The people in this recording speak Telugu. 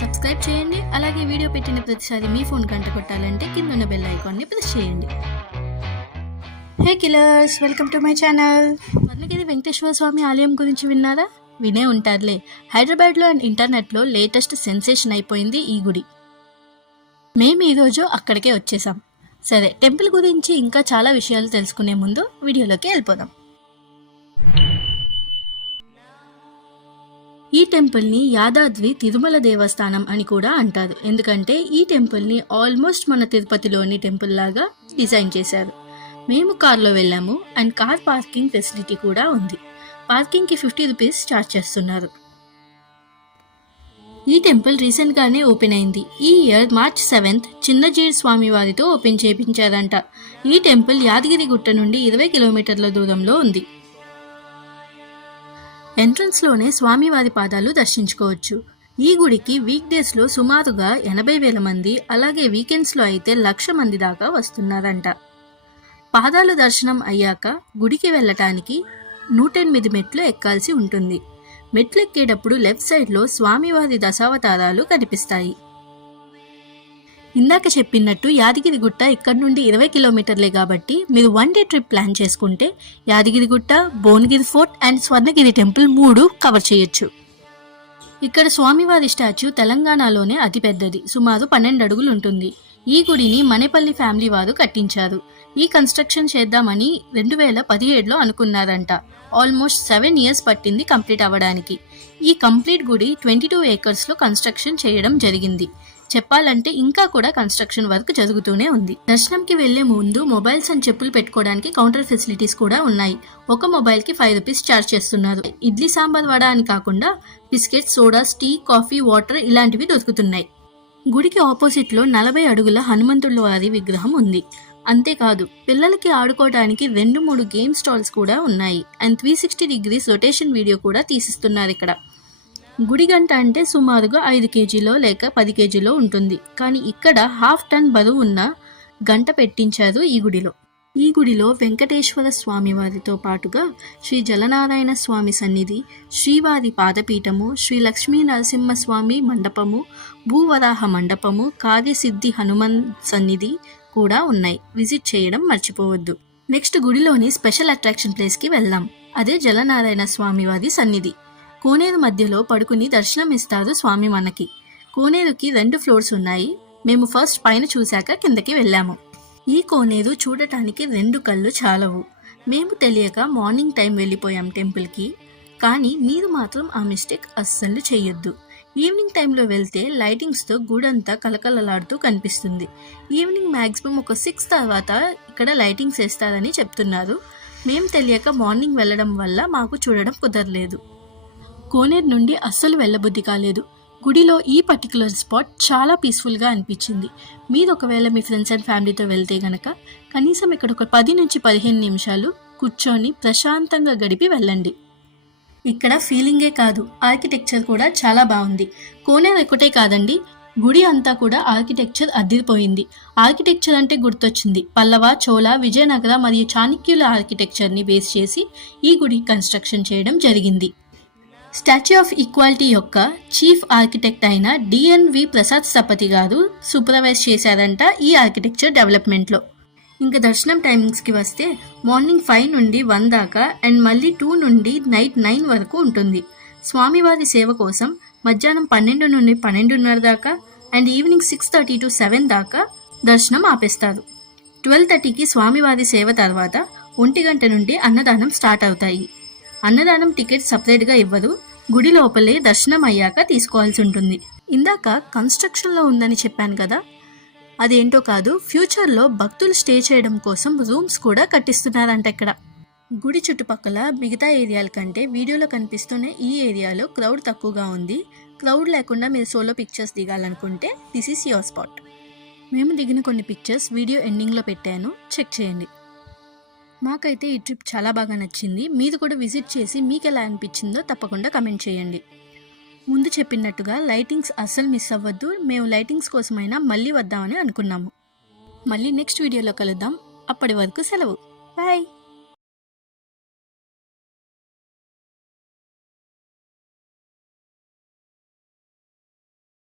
సబ్స్క్రైబ్ చేయండి. అలాగే వీడియో పెట్టిన ప్రతిసారి మీ ఫోన్ గంట కొట్టాలంటే కింద ఉన్న బెల్ ఐకాన్ని ప్రెస్ చేయండి. Hey killers, welcome to my channel. Swarnagiri Venkateswara Swamy ఆలయం గురించి విన్నారా? వినే ఉంటారులే. హైదరాబాద్లో అండ్ ఇంటర్నెట్లో లేటెస్ట్ సెన్సేషన్ అయిపోయింది ఈ గుడి. మేము ఈరోజు అక్కడికే వచ్చేసాం. సరే, టెంపుల్ గురించి ఇంకా చాలా విషయాలు తెలుసుకునే ముందు వీడియోలోకి వెళ్ళిపోదాం. ఈ టెంపుల్ని యాదాద్రి తిరుమల దేవస్థానం అని కూడా అంటారు. ఎందుకంటే ఈ టెంపుల్ని ఆల్మోస్ట్ మన తిరుపతిలోని టెంపుల్ లాగా డిజైన్ చేశారు. మేము కార్లో వెళ్ళాము అండ్ కార్ పార్కింగ్ ఫెసిలిటీ కూడా ఉంది. పార్కింగ్కి 50 రూపీస్ ఛార్జ్ చేస్తున్నారు. ఈ టెంపుల్ రీసెంట్గానే ఓపెన్ అయింది. ఈ ఇయర్ మార్చ్ 7th చిన్నజీర్ స్వామి వారితో ఓపెన్ చేయించారంట. ఈ టెంపుల్ యాదగిరి గుట్ట నుండి 20 కిలోమీటర్ల దూరంలో ఉంది. ఎంట్రన్స్లోనే స్వామివారి పాదాలు దర్శించుకోవచ్చు. ఈ గుడికి వీక్ డేస్లో సుమారుగా 80,000 మంది, అలాగే వీకెండ్స్లో అయితే 1,00,000 మంది దాకా వస్తున్నారంట. పాదాలు దర్శనం అయ్యాక గుడికి వెళ్ళటానికి 108 మెట్లు ఎక్కాల్సి ఉంటుంది. మెట్లు ఎక్కేటప్పుడు లెఫ్ట్ సైడ్లో స్వామివారి దశావతారాలు కనిపిస్తాయి. ఇందాక చెప్పినట్టు యాదగిరిగుట్ట ఇక్కడ నుండి 20 కిలోమీటర్లే కాబట్టి మీరు 1 డే ట్రిప్ ప్లాన్ చేసుకుంటే Yadagirigutta, Bhuvanagiri fort and Swarnagiri temple 3 cover చేయొచ్చు. ఇక్కడ స్వామివారి స్టాచ్యూ తెలంగాణలోనే అతిపెద్దది, సుమారు 12 అడుగులు ఉంటుంది. ఈ గుడిని మనేపల్లి ఫ్యామిలీ వారు కట్టించారు. ఈ కన్స్ట్రక్షన్ చేద్దామని 2017లో అనుకున్నారంట. ఆల్మోస్ట్ 7 ఇయర్స్ పట్టింది కంప్లీట్ అవ్వడానికి. ఈ కంప్లీట్ గుడి 22 ఏకర్స్లో కన్స్ట్రక్షన్ చేయడం జరిగింది. చెప్పాలంటే ఇంకా కూడా కన్స్ట్రక్షన్ వర్క్ జరుగుతూనే ఉంది. దర్శనంకి వెళ్లే ముందు మొబైల్స్ అండ్ చెప్పులు పెట్టుకోవడానికి కౌంటర్ ఫెసిలిటీస్ కూడా ఉన్నాయి. ఒక మొబైల్కి 5 రూపీస్ ఛార్జ్ చేస్తున్నారు. ఇడ్లీ సాంబార్ వడ అని కాకుండా biscuits, sodas, tea, coffee, water ఇలాంటివి దొరుకుతున్నాయి. గుడికి ఆపోజిట్లో 40 అడుగుల హనుమంతుల వారి విగ్రహం ఉంది. అంతేకాదు పిల్లలకి ఆడుకోవడానికి 2-3 గేమ్ స్టాల్స్ కూడా ఉన్నాయి. అండ్ 360 degrees రొటేషన్ వీడియో కూడా తీసిస్తున్నారు ఇక్కడ. గుడి గంట అంటే సుమారుగా 5 కేజీలో లేక 10 కేజీలో ఉంటుంది. కానీ ఇక్కడ 1/2 టన్ బరువు ఉన్న గంట పెట్టించారు ఈ గుడిలో. ఈ గుడిలో వెంకటేశ్వర స్వామి వారితో పాటుగా శ్రీ జలనారాయణ స్వామి సన్నిధి, శ్రీవారి పాదపీఠము, శ్రీ లక్ష్మీ నరసింహస్వామి మండపము, భూవరాహ మండపము, కార్యసిద్ధి హనుమన్ సన్నిధి కూడా ఉన్నాయి. విజిట్ చేయడం మర్చిపోవద్దు. నెక్స్ట్ గుడిలోని స్పెషల్ అట్రాక్షన్ ప్లేస్కి వెళ్దాం. అదే జలనారాయణ స్వామి వారి సన్నిధి. కోనేరు మధ్యలో పడుకుని దర్శనం ఇస్తారు స్వామి మనకి. కోనేరుకి 2 ఫ్లోర్స్ ఉన్నాయి. మేము ఫస్ట్ పైన చూశాక కిందకి వెళ్ళాము. ఈ కోనేరు చూడటానికి 2 కళ్ళు చాలవు. మేము తెలియక మార్నింగ్ టైం వెళ్ళిపోయాం టెంపుల్కి. కానీ మీరు మాత్రం ఆ మిస్టేక్ అస్సలు చేయొద్దు. ఈవినింగ్ టైంలో వెళ్తే లైటింగ్స్తో గుడంతా కలకలలాడుతూ కనిపిస్తుంది. ఈవినింగ్ మ్యాక్సిమం ఒక 6 తర్వాత ఇక్కడ లైటింగ్స్ వేస్తారని చెప్తున్నారు. మేము తెలియక మార్నింగ్ వెళ్ళడం వల్ల మాకు చూడడం కుదరలేదు. కోనేరు నుండి అస్సలు వెళ్ళబుద్ధి కాలేదు. గుడిలో ఈ పర్టికులర్ స్పాట్ చాలా పీస్ఫుల్గా అనిపించింది. మీరు ఒకవేళ మీ ఫ్రెండ్స్ అండ్ ఫ్యామిలీతో వెళ్తే గనక కనీసం ఇక్కడ ఒక 10 నుంచి 15 నిమిషాలు కూర్చొని ప్రశాంతంగా గడిపి వెళ్ళండి. ఇక్కడ ఫీలింగే కాదు, ఆర్కిటెక్చర్ కూడా చాలా బాగుంది. కోనేరు ఒకటే కాదండి, గుడి అంతా కూడా ఆర్కిటెక్చర్ అదిరిపోయింది. ఆర్కిటెక్చర్ అంటే గుర్తొచ్చింది పల్లవ, చోళ, విజయనగర మరియు చాణక్యుల ఆర్కిటెక్చర్ని బేస్ చేసి ఈ గుడి కన్స్ట్రక్షన్ చేయడం జరిగింది. స్టాచ్యూ ఆఫ్ ఈక్వాలిటీ యొక్క చీఫ్ ఆర్కిటెక్ట్ అయిన డిఎన్వి ప్రసాద్ స్థపతి గారు సూపర్వైజ్ చేశారంట ఈ ఆర్కిటెక్చర్ డెవలప్మెంట్లో. ఇంకా దర్శనం టైమింగ్స్కి వస్తే మార్నింగ్ 5 నుండి 1 దాకా అండ్ మళ్ళీ 2 నుండి నైట్ 9 వరకు ఉంటుంది. స్వామివారి సేవ కోసం మధ్యాహ్నం 12 నుండి 12:30 దాకా అండ్ ఈవినింగ్ 6:30 to 7 దాకా దర్శనం ఆపేస్తారు. 12:30కి స్వామివారి సేవ తర్వాత 1 గంట నుండి అన్నదానం స్టార్ట్ అవుతాయి. అన్నదానం టికెట్ సపరేట్గా ఇవ్వరు. గుడి లోపలే దర్శనం అయ్యాక తీసుకోవాల్సి ఉంటుంది. ఇందాక కన్స్ట్రక్షన్లో ఉందని చెప్పాను కదా, అదేంటో కాదు, ఫ్యూచర్లో భక్తులు స్టే చేయడం కోసం రూమ్స్ కూడా కట్టిస్తున్నారంట ఇక్కడ. గుడి చుట్టుపక్కల మిగతా ఏరియాల కంటే వీడియోలో కనిపిస్తున్న ఈ ఏరియాలో క్రౌడ్ తక్కువగా ఉంది. క్రౌడ్ లేకుండా మీరు సోలో పిక్చర్స్ దిగాలనుకుంటే దిస్ ఈస్ యువర్ స్పాట్. మేము దిగిన కొన్ని పిక్చర్స్ వీడియో ఎండింగ్లో పెట్టాను, చెక్ చేయండి. మాకైతే ఈ ట్రిప్ చాలా బాగా నచ్చింది. మీరు కూడా విజిట్ చేసి మీకు ఎలా అనిపించిందో తప్పకుండా కమెంట్ చేయండి. ముందు చెప్పినట్టుగా లైటింగ్స్ అస్సలు మిస్ అవ్వద్దు. మేము లైటింగ్స్ కోసమైనా మళ్ళీ వద్దామని అనుకున్నాము. మళ్ళీ నెక్స్ట్ వీడియోలో కలుద్దాం. అప్పటి వరకు సెలవు. బాయ్.